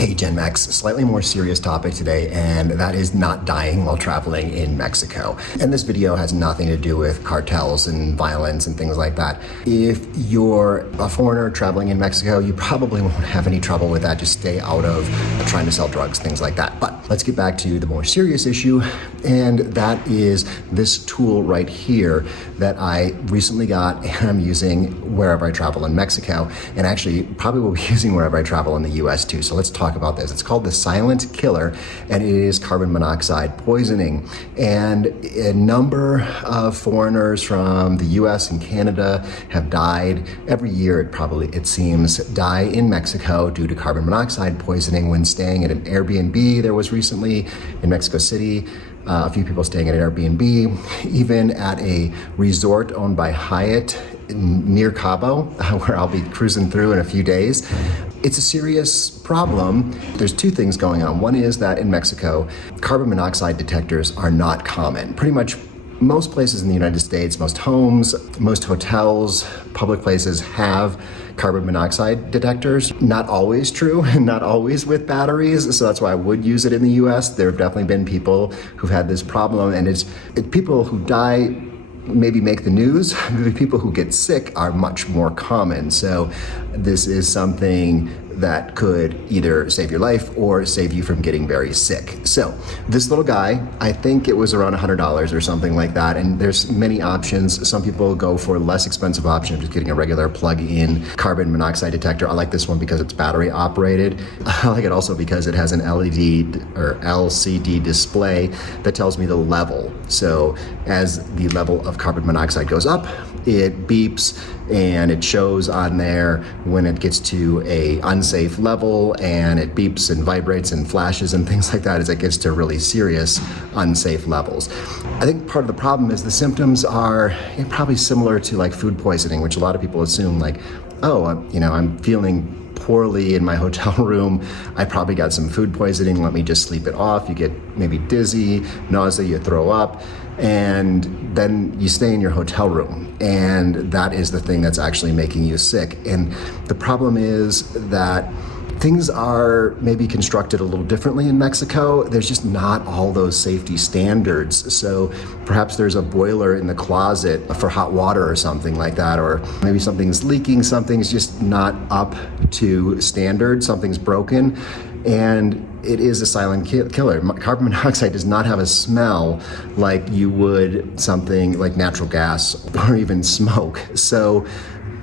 Hey Gen Max, slightly more serious topic today, and that is not dying while traveling in Mexico. And this video has nothing to do with cartels and violence and things like that. If you're a foreigner traveling in Mexico, you probably won't have any trouble with that. Just stay out of trying to sell drugs, things like that. But let's get back to the more serious issue, and that is this tool right here that I recently got and I'm using wherever I travel in Mexico, and actually probably will be using wherever I travel in the US too. So let's talk about this. It's called the silent killer, and it is carbon monoxide poisoning. And a number of foreigners from the US and Canada have died. Every year it seems, die in Mexico due to carbon monoxide poisoning when staying at an Airbnb. There was recently in Mexico City, a few people staying at an Airbnb, even at a resort owned by Hyatt near Cabo, where I'll be cruising through in a few days. It's a serious problem. There's two things going on. One is that in Mexico, carbon monoxide detectors are not common. Pretty much most places in the United States, most homes, most hotels, public places have carbon monoxide detectors. Not always true, not always with batteries, so that's why I would use it in the US. There have definitely been people who've had this problem, and it's people who die maybe make the news. The people who get sick are much more common. So this is something that could either save your life or save you from getting very sick. So this little guy, I think it was around $100 or something like that. And there's many options. Some people go for a less expensive option of just getting a regular plug-in carbon monoxide detector. I like this one because it's battery operated. I like it also because it has an LED or LCD display that tells me the level. So as the level of carbon monoxide goes up, it beeps and it shows on there when it gets to a unsafe level, and it beeps and vibrates and flashes and things like that as it gets to really serious unsafe levels. I think part of the problem is the symptoms are probably similar to like food poisoning, which a lot of people assume like, oh, I'm feeling poorly in my hotel room, I probably got some food poisoning, let me just sleep it off. You get maybe dizzy, nausea, you throw up, and then you stay in your hotel room, and that is the thing that's actually making you sick. And the problem is that things are maybe constructed a little differently in Mexico. There's just not all those safety standards. So perhaps there's a boiler in the closet for hot water or something like that, or maybe something's leaking, something's just not up to standard, something's broken, and it is a silent killer. Carbon monoxide does not have a smell like you would something like natural gas or even smoke. So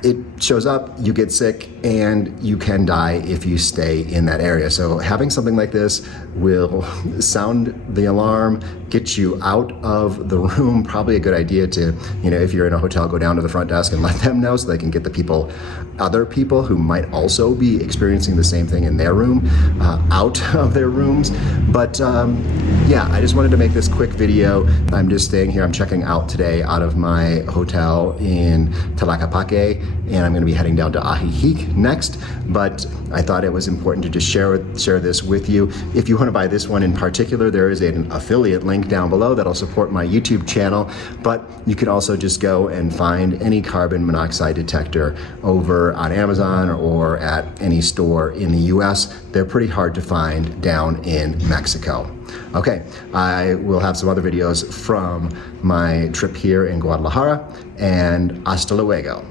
it shows up, you get sick, and you can die if you stay in that area. So having something like this will sound the alarm, get you out of the room. Probably a good idea to, if you're in a hotel, go down to the front desk and let them know so they can get the other people who might also be experiencing the same thing in their room out of their rooms. But yeah, I just wanted to make this quick video. I'm just staying here. I'm checking out today out of my hotel in Tlaquepaque, and I'm going to be heading down to Ajijic next. But I thought it was important to just share this with you. If you want to buy this one in particular, there is an affiliate link down below that'll support my YouTube channel. But you can also just go and find any carbon monoxide detector over on Amazon or at any store in the US. They're pretty hard to find down in Mexico. Okay, I will have some other videos from my trip here in Guadalajara, and hasta luego.